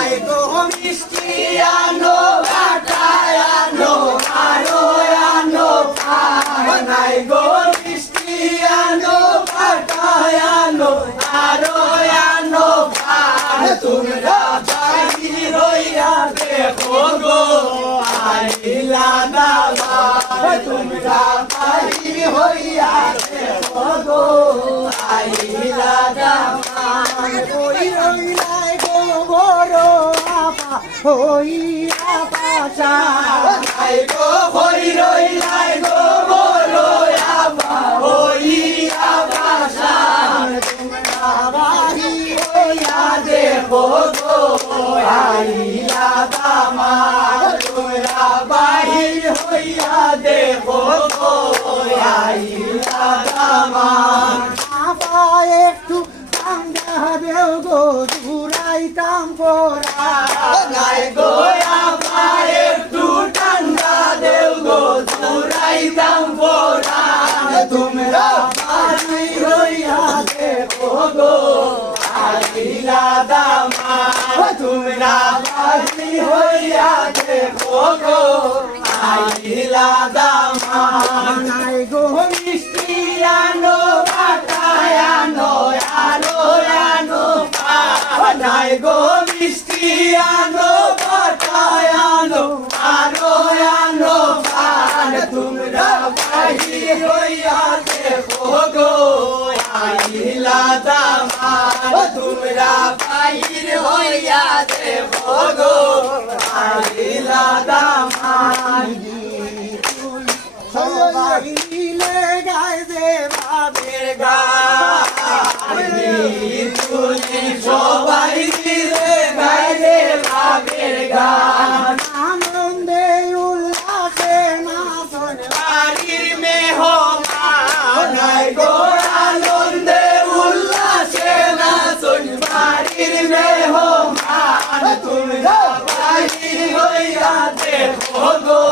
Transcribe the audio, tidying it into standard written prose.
নাই গো মিষ্টি আনো কাটায় আনো আরো আনো নাই গো মিষ্টি আনো কাটায় আনো আরো আনো তোমরা বাড়ি রইয়া দেখো গো আইলা দামা তোমরা বাড়ি হইয়া দেখো গো আইলা দামা ওই রইলাই গো বড় আপা হইয়া পাশা নাই গো হই রইলাই গো বলো আপা হইয়া বাসা তোমরা বাড়ি হইয়া দেখো গো আইলা দামা তোমরা বাহির হইয়া দেখো গো আইলা দামা আপা একটু কান্দা দেও গো দূরাইতাম পড়া নাই গো আপা একটু ঠান্ডা দেও গো চুরাইতাম পোড়া তোমরা বাড়ি রইয়া দেখো গো আইলা দামা তোমরা বাড়ি হইয়া দেখো গো আইলা দামা নাই গো মিষ্টি আনো কাটায় আনো আনো আনো নাই গো মিষ্টি আনো কাটায় আনো আনো আনো তোমরা বাহি হইয়া দেখো গো আইলা দামা তোমরা বাহির হইয়া দেখো গো আইলা দামা সবাই মিলে গাইবে ভাবের তুলি সবাই মিলে গাইলে ভাবের গান আনন্দে উল্লাসে নাচন বাড়ির মেহমান নাই গো আনন্দে উল্লাসে নাচন বাড়ির মেহমান তোমরা বাড়ি হইয়া দেখো গো